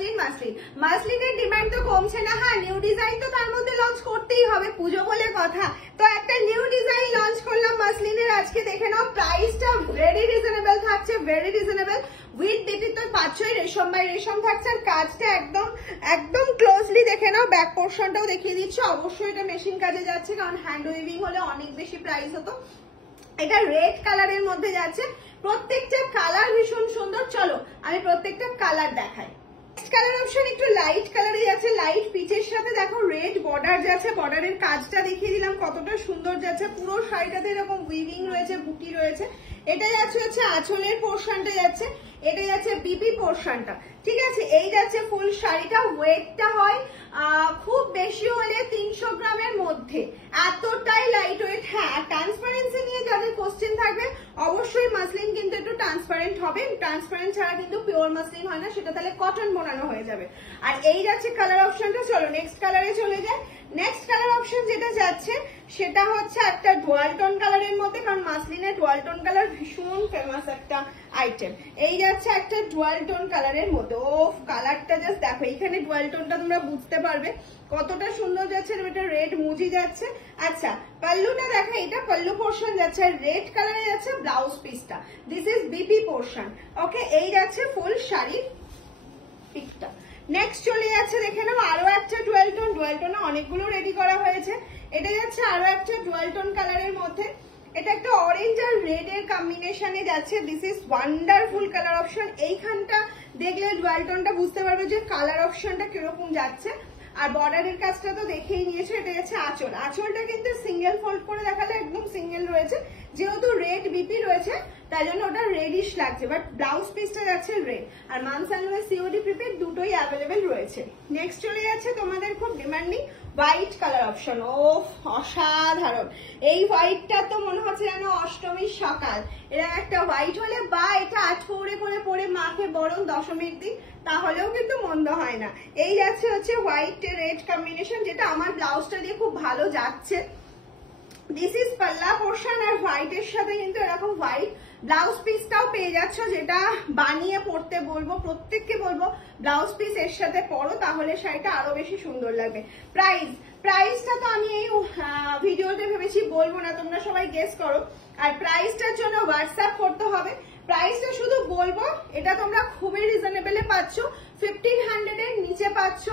Muslin muslin মাসলিনের demand তো কমছে না। হ্যাঁ, নিউ ডিজাইন তো তার মধ্যে লঞ্চ করতেই হবে, পুজো বলে কথা। তো একটা নিউ ডিজাইন লঞ্চ করলাম মাসলিনের। আজকে দেখে নাও প্রাইসটা ভেরি রিজনেবল থাকছে, ভেরি রিজনেবল। উইথ দিটি তো পাচ্ছই, রেশম বাই রেশম থাকছে। আর কাজটা একদম একদম ক্লোজলি দেখে নাও, ব্যাক পোর্শনটাও দেখিয়ে দিচ্ছে। অবশ্যই এটা মেশিন কাজে যাচ্ছে, কারণ হ্যান্ড উইভিং হলে অনেক বেশি প্রাইস হতো। এটা রেড কালারের মধ্যে যাচ্ছে, প্রত্যেকটা কালার ভীষণ সুন্দর। চলো আমি প্রত্যেকটা কালার দেখাই। কালার অপশন একটু লাইট কালারে যাচ্ছে, লাইট পিচের সাথে দেখো রেড বর্ডার যাচ্ছে। বর্ডারের কাজটা দেখিয়ে দিলাম কতটা সুন্দর যাচ্ছে। পুরো শাড়িটাতে এরকম উইভিং রয়েছে, বুটি রয়েছে। এটা যাচ্ছে হচ্ছে আঁচলের পোর্শনটা যাচ্ছে, এটা যাচ্ছে বিপি পোর্শনটা, ঠিক আছে। এই যাচ্ছে ফুল শাড়িটা। ওয়েটটা হয় খুব বেশি হলে 300 গ্রামের মধ্যে, এতটাই লাইট ওয়েট। হ্যাঁ, ট্রান্সপারেন্সি নিয়ে যাদের কোশ্চেন থাকবে, অবশ্যই মাসলিন কিন্তু একটু ট্রান্সপারেন্ট হবে। ট্রান্সপারেন্ট ছাড়া কিন্তু পিওর মাসলিন হয় না, সেটা তাহলে কটন বোনানো হয়ে যাবে। আর এই যাচ্ছে কালার অপশনটা। চলো নেক্সট কালারে চলে যায়। নেক্সট কালার অপশন যেটা যাচ্ছে সেটা হচ্ছে একটা ডুয়াল টোন কালারের মধ্যে, কারণ মাসলিনের ডুয়াল টোন কালার ভীষণ ফেমাস একটা আইটেম। এই যাচ্ছে একটা ডুয়াল টোন কালারের মধ্যে। ও কালারটা জাস্ট দেখো, এখানে ডুয়াল টোনটা তোমরা বুঝতে পারবে কতটা সুন্দর যাচ্ছে। এটা রেড মুজি যাচ্ছে। আচ্ছা, পাল্লুটা দেখো, এটা পাল্লু পোর্শন যাচ্ছে, রেড কালারে যাচ্ছে ব্লাউজ পিসটা। দিস ইজ বিপি পোর্শন, ওকে। এই যাচ্ছে ফুল শাড়ির পিকটা। নেক্সট চলে যাচ্ছে দেখে নাও আরো একটা ডুয়াল টোন। ডুয়াল টোনে অনেকগুলো রেডি করা হয়েছে। এটা যাচ্ছে আরো একটা ডুয়াল টোন কালারের মধ্যে। এটা একটা অরেঞ্জ আর রেড এর কম্বিনেশনে যাচ্ছে। This is wonderful colour option. এইখানটা দেখলে ডুয়াল টোনটা বুঝতে পারবে যে কালার অপশনটা কিরকম যাচ্ছে। আর বর্ডারের কাজটা তো দেখেই নিয়েছো। এটা যাচ্ছে আঁচল। আঁচলটা কিন্তু সিঙ্গেল ফোল্ড করে দেখালে একদম সিঙ্গেল রয়েছে, যেহেতু রেড বিপি রয়েছে তাই জন্য ওটা রেডিশ লাগছে, বাট ব্লাউজ পিসটা যাচ্ছে রেড। আর মানসানওয়ে সিওডি প্রিপেড দুটোই অ্যাভেলেবেল রয়েছে। নেক্সট চলে যাচ্ছে তোমাদের খুব ডিমান্ডিং হোয়াইট কালার অপশন। ও অসাধারণ! এই হোয়াইটটা তো মনে হচ্ছে যেন অষ্টমীর সকাল। এরা একটা হোয়াইট হলে, বা এটা আটপৌড়ে করে পরে মাকে বরং দশমীর দিন, তাহলেও কিন্তু মন্দ হয় না। এই যাচ্ছে হচ্ছে হোয়াইট রেড কম্বিনেশন, যেটা আমার ব্লাউজটা দিয়ে খুব ভালো যাচ্ছে। দিস ইজ পাল্লা পোর্শন। আর হোয়াইটের সাথে কিন্তু এরকম হোয়াইট ব্লাউজ পিসটাও পেয়ে যাচ্ছ, যেটা বানিয়ে পরতে বলবো, প্রত্যেককে বলবো ব্লাউজ পিস এর সাথে পরো, তাহলে শাড়িটা আরো বেশি সুন্দর লাগবে। প্রাইসটা তো আমি এই ভিডিওতে ভেবেছি বলবো না, তোমরা সবাই গেস করো। আর প্রাইসটার জন্য হোয়াটসঅ্যাপ করতে হবে। প্রাইসটা শুধু বলবো, এটা তোমরা খুবই রিজনেবলে পাচ্ছ। 1500 এর নিচে পাচ্ছ,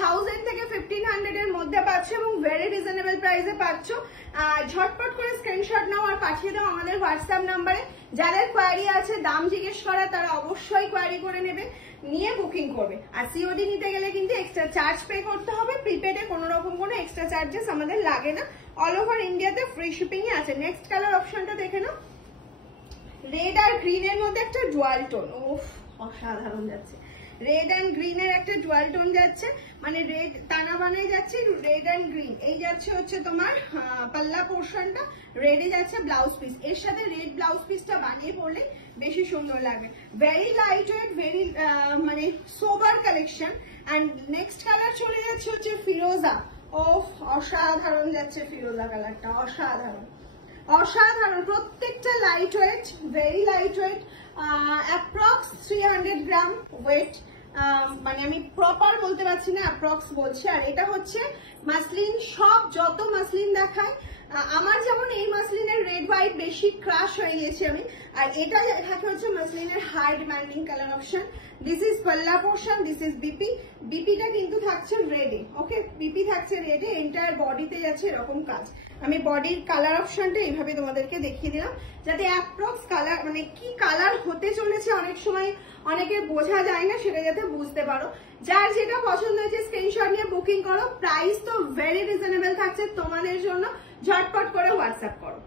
1000 থেকে 1500 এর মধ্যে পাচ্ছ, এবং ভেরি রিজনেবল প্রাইসে পাচ্ছ। ঝটপট করে স্ক্রিনশট নাও আর পাঠিয়ে দাও আমাদের হোয়াটসঅ্যাপ নাম্বারে। যাদের কোয়ারি আছে, দাম জিজ্ঞেস করা, তারা অবশ্যই কোয়ারি করে নেবে, নিয়ে বুকিং করবে। আর সিওডি নিতে গেলে কিন্তু এক্সট্রা চার্জ পে করতে হবে। প্রিপেডে কোনো রকম কোনো এক্সট্রা চার্জেস আমাদের লাগে না। অল ওভার ইন্ডিয়াতে ফ্রি শিপিং এ আছে। নেক্সট কালার অপশনটা দেখে নাও। রেড আর গ্রিন এর মধ্যে একটা ডুয়াল টোন। ওফ, অসাধারণ যাচ্ছে। রেড অ্যান্ড গ্রিন এর একটা ডুয়াল টোন যাচ্ছে, মানে রেড টানা বানাই যাচ্ছে, রেড অ্যান্ড গ্রিন। এই যাচ্ছে হচ্ছে তোমার পাল্লা পোর্শনটা, রেডে যাচ্ছে ব্লাউজ পিস। এর সাথে রেড ব্লাউজ পিসটা বানিয়ে পড়লে বেশি সুন্দর লাগবে। ভেরি লাইট ওয়েট, ভেরি মানে সোবার কালেকশন। অ্যান্ড নেক্সট কালার চলে যাচ্ছে হচ্ছে ফিরোজা। ওফ, অসাধারণ যাচ্ছে ফিরোজা কালারটা, অসাধারণ অসাধারণ। প্রত্যেকটা light weight, very light weight. Approx 300 গ্রাম ওয়েট, মানে আমি প্রপার বলতে পারছি না, অ্যাপ্রক্স বলছি। আর এটা হচ্ছে মাসলিন, সব যত মাসলিন দেখায়, আমার যেমন এই মাসলিনের রেড হোয়াইট বেশি ক্রাশ হয়ে গেছি আমি। আর এটা থাকে হচ্ছে মাসলিনের high demanding colour option. This is পাল্লা পোর্শন, দিস ইজ বিপি। বিপিটা কিন্তু থাকছে রেডে, ওকে। বিপি থাকছে রেডে, এন্টায়ার বডিতে যাচ্ছে এরকম কাজ। আমি বডির কালার অপশনটা এইভাবে তোমাদেরকে দেখিয়ে দিলাম, যাতে অ্যাপ্রক্স কালার মানে কি কালার হতে চলেছে অনেক সময় অনেকে বোঝা যায় না, সেটা যাতে বুঝতে পারো। যার যেটা পছন্দ হয়েছে স্ক্রিনশট নিয়ে বুকিং করো। প্রাইস তো ভেরি রিজনেবল থাকছে তোমাদের জন্য, ঝটপট করে হোয়াটসঅ্যাপ করো।